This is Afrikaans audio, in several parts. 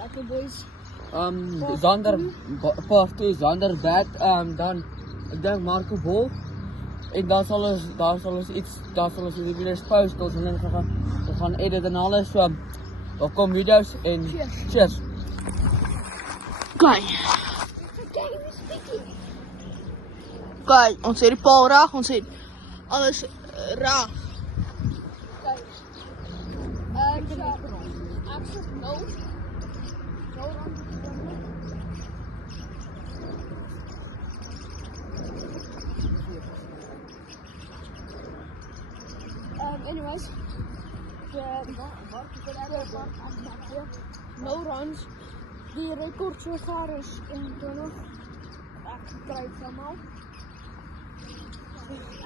Lekker boys. Part 2 Zander Bad, dan ik denk Marco Bol. En daar zal ons die video's posten en dan we gaan editen en alles. So, daar kom video's en cheers. Kijk, ons het die paal raag, ons het alles raag. Kijk, access no. Anyways, no runs. Die record so far is 21. Ek gekry het allemaal.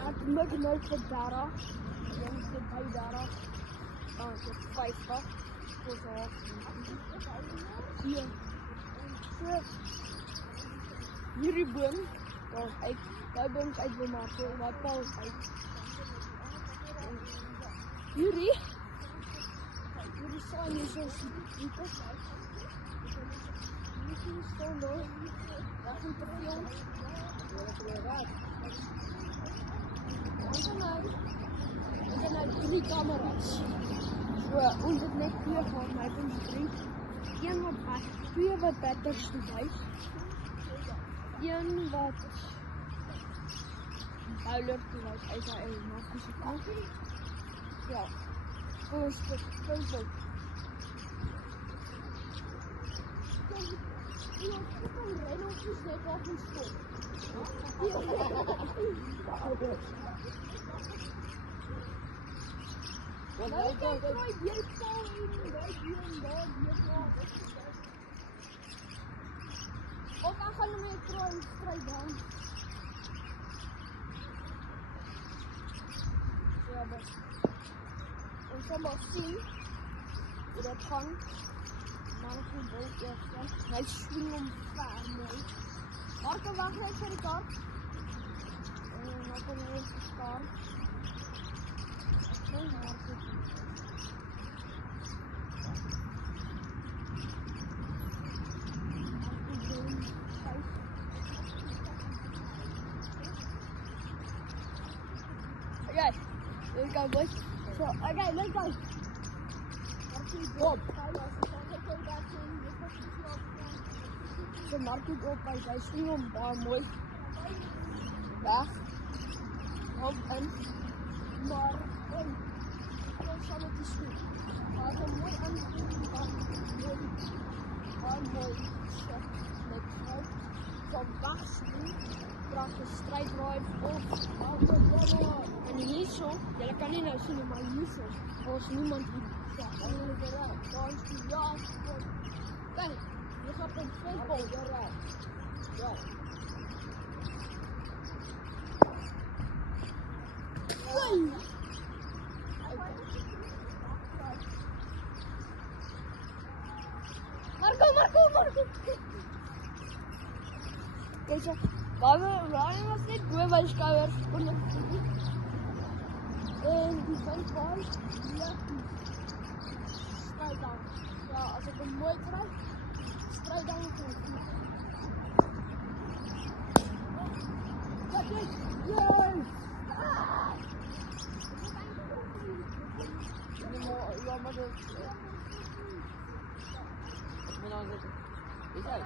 Ek moet nooit vir 30. Dan is dit by 30. Dan is dit 50. Tot half. Hier. So. Hierdie boom. Daar is uit. Die boom is uit wil maak. So, die paal is uit. Hierdie staan hier so super uit. Hierdie staan daar. Daar is te veel. Ons het 3 camera's. So, ons het net 2 gehad, maar ek ons 3. 1 wat weg, 2 wat batteries te wys. 1 wat bouler te wys uit hy maak die kant. Ja, first. Ook dan gaan we met Troy strijden. Ja, ons kan maar zien hoe dat gaat. Maar ik vind het eerst. Hij swing omver mooi. Marco, wacht even voor de kaart. En dan kom je even de kaart. Oké, Marco. Okay, let's go boys. So, okay, let's go. Hop. So Marco op by sy swing hom baie mooi. Weg. Hop in. Maar ons sal dit swing. Maar hom mooi aansien baie mooi. Met hout. Van wegswing. Pragtige strijdwaai of en hierso, julle kan nie nou sien maar hierso, was niemand hier. Ja, alleen de raad. Daar is die ja. Kijk, je gaat een voetbal de raad. Ja. Marco. Kijk zo. Ryan was net goed bij de schouder. En die vent was strijd aan. Ja, als ik hem mooi krijg, strijd aan het doen. Kijk eens! Yes! Ja, maar dat is... Ik ben aan het zitten. Is hij?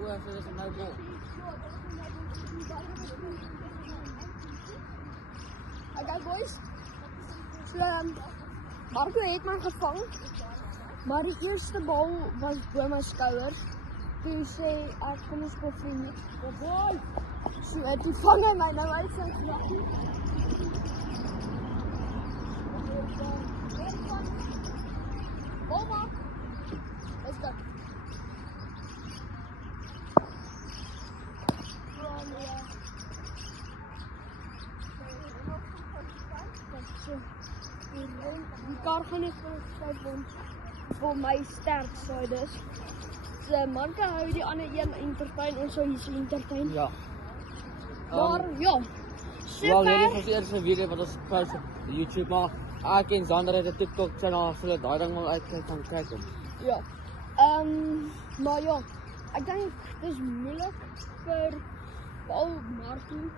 Oeh, dat is een nou bol. Oké boys. So, Marco het maar gevang. Maar die eerste bal was bij mijn schouder. Toen zei ik kom eens voor vrienden. Boy! So, toen vang hij mij nou uit zijn gedachten. Bal maken. Let's go. Die kar gaan net voor mij sterk zo dus. Dus Marco hou die ander een entertain en zo is entertain. Ja. Maar ja, Wel, hierdie super. was die eerste video wat ons post op YouTube, maar ek en Sander het 'n TikTok kanaal, so dat daai ding wel uitkyk van kyk om. Ja. Maar ja, ek dink dit is moeilik vir Paul Martin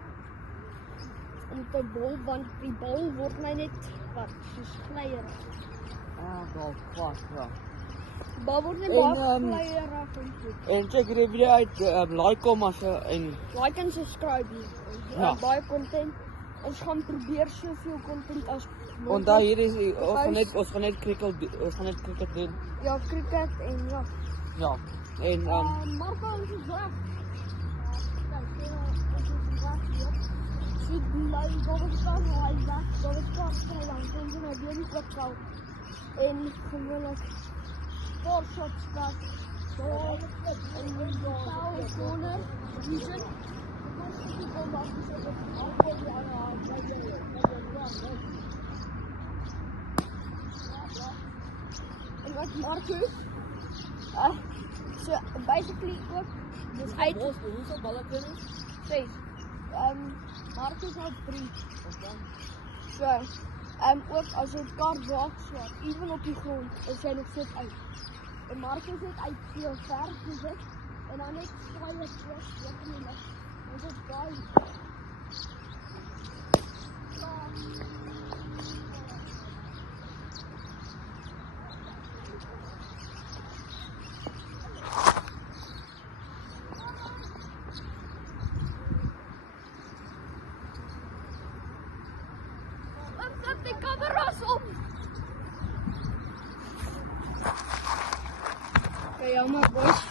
om te bol, want die bal word my net wat soos glyierig. Wel, vas, ja. Die bal word net En, baie glyierig en so. En check hierdie video uit, like kom as en Like en subscribe hier. Ja. Baie content. Ons gaan probeer soveel content as onthou hier is ons gaan net cricket doen. Ja, cricket en ja. Ja. En Marco ons is weg. Kijk, ons is weg hier. So lui, daar is pas hy weg. Daar is pas so lank. Ons is nou weer nie opgehou. En gewoonlik paar shots pas. Daar en die foul corner. Vision. En wat Marco? So basically ook dis uit hoeveel balle kry jy? 6. Marco is al 3. So ook as jy kaart raak swaar, ewen op die grond, is hy nog sit uit. En Marco het uit veel ver gesit en dan net strye terug in die lug. Dit is baie. Zet die camera's op! Okay, jammer boys.